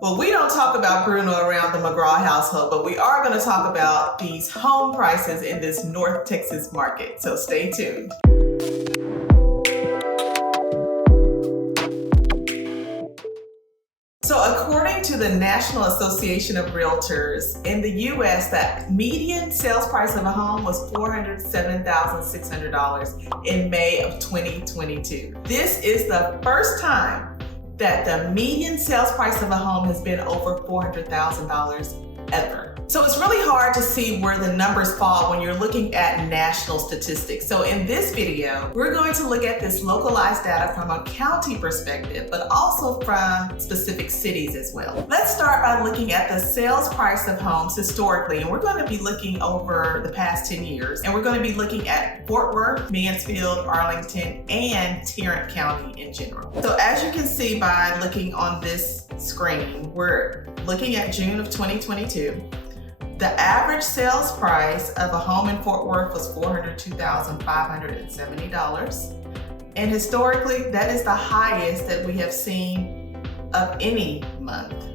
Well, we don't talk about Bruno around the McGraw household, but we are going to talk about these home prices in this North Texas market. So stay tuned. So according to the National Association of Realtors, in the U.S., the median sales price of a home was $407,600 in May of 2022. This is the first time that the median sales price of a home has been over $400,000 ever. So it's really hard to see where the numbers fall when you're looking at national statistics. So in this video, we're going to look at this localized data from a county perspective, but also from specific cities as well. Let's start by looking at the sales price of homes historically, and we're going to be looking over the past 10 years, and we're going to be looking at Fort Worth, Mansfield, Arlington, and Tarrant County in general. So as you can see by looking on this screen, we're looking at June of 2022. The average sales price of a home in Fort Worth was $402,570. And historically, that is the highest that we have seen of any month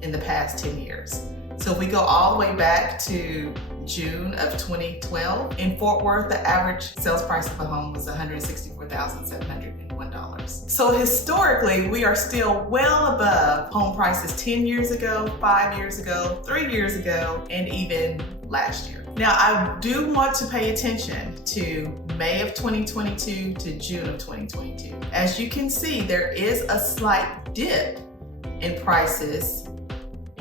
in the past 10 years. So if we go all the way back to June of 2012, in Fort Worth, the average sales price of a home was $164,701. So historically, we are still well above home prices 10 years ago, 5 years ago, 3 years ago, and even last year. Now, I do want to pay attention to May of 2022 to June of 2022. As you can see, there is a slight dip in prices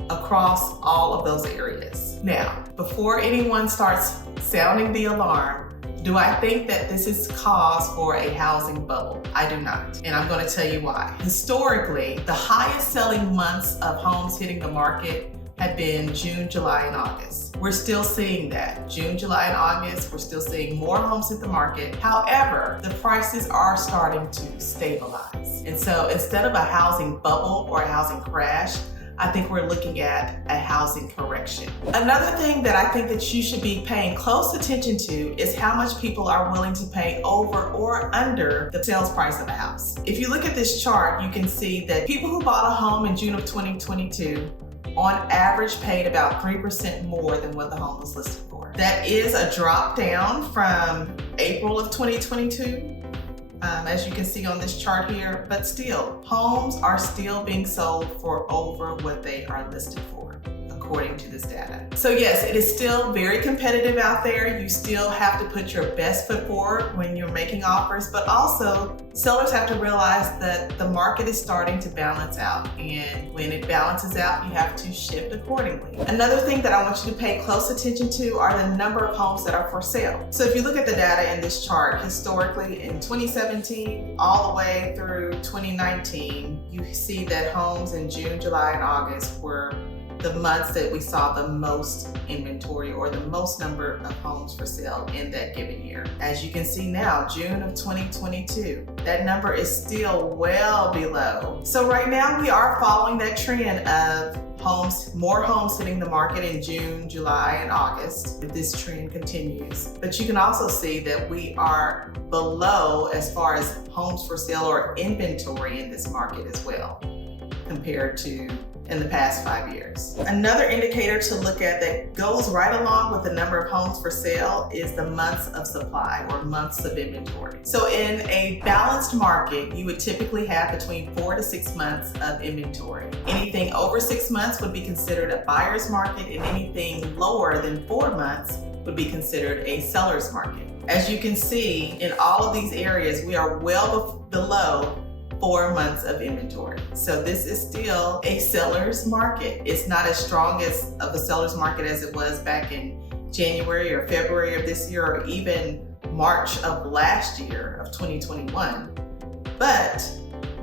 across all of those areas. Now, before anyone starts sounding the alarm, do I think that this is cause for a housing bubble? I do not, and I'm going to tell you why. Historically, the highest selling months of homes hitting the market have been June, July, and August. We're still seeing that. June, July, and August, we're still seeing more homes hit the market. However, the prices are starting to stabilize. And so instead of a housing bubble or a housing crash, I think we're looking at a housing correction. Another thing that I think that you should be paying close attention to is how much people are willing to pay over or under the sales price of a house. If you look at this chart, you can see that people who bought a home in June of 2022 on average paid about 3% more than what the home was listed for. That is a drop down from April of 2022. As you can see on this chart here, but still, homes are still being sold for over what they are listed for, according to this data. So yes, it is still very competitive out there. You still have to put your best foot forward when you're making offers, but also sellers have to realize that the market is starting to balance out, and when it balances out, you have to shift accordingly. Another thing that I want you to pay close attention to are the number of homes that are for sale. So if you look at the data in this chart, historically in 2017 all the way through 2019, you see that homes in June, July, and August were the months that we saw the most inventory or the most number of homes for sale in that given year. As you can see now, June of 2022, that number is still well below. So right now we are following that trend of more homes hitting the market in June, July, and August, if this trend continues. But you can also see that we are below as far as homes for sale or inventory in this market as well, compared to in the past 5 years. Another indicator to look at that goes right along with the number of homes for sale is the months of supply or months of inventory. So in a balanced market, you would typically have between 4 to 6 months of inventory. Anything over 6 months would be considered a buyer's market, and anything lower than 4 months would be considered a seller's market. As you can see, in all of these areas, we are well below 4 months of inventory. So this is still a seller's market. It's not as strong of a seller's market as it was back in January or February of this year, or even March of last year of 2021. But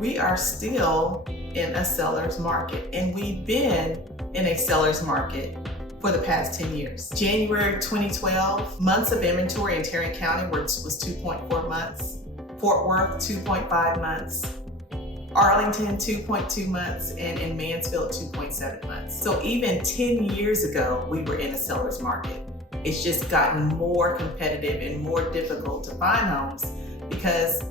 we are still in a seller's market, and we've been in a seller's market for the past 10 years. January 2012, months of inventory in Tarrant County was 2.4 months. Fort Worth, 2.5 months. Arlington, 2.2 months, and in Mansfield, 2.7 months. So even 10 years ago, we were in a seller's market. It's just gotten more competitive and more difficult to find homes because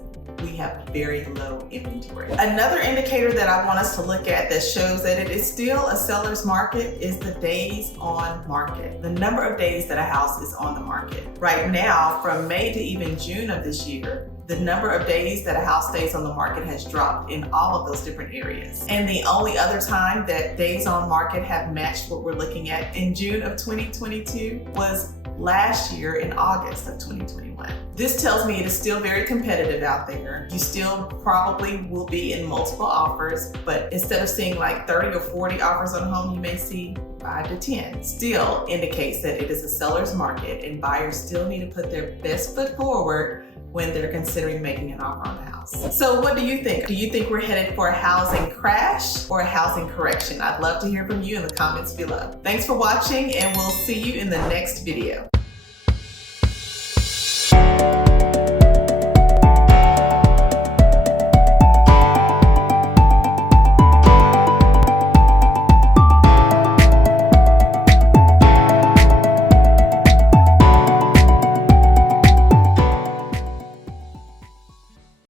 we have very low inventory. Another indicator that I want us to look at that shows that it is still a seller's market is the days on market. The number of days that a house is on the market. Right now, from May to even June of this year, the number of days that a house stays on the market has dropped in all of those different areas. And the only other time that days on market have matched what we're looking at in June of 2022 was last year in August of 2021. This tells me it is still very competitive out there. You still probably will be in multiple offers, but instead of seeing like 30 or 40 offers on a home, you may see 5 to 10. Still indicates that it is a seller's market and buyers still need to put their best foot forward when they're considering making an offer on the house. So what do you think? Do you think we're headed for a housing crash or a housing correction? I'd love to hear from you in the comments below. Thanks for watching, and we'll see you in the next video.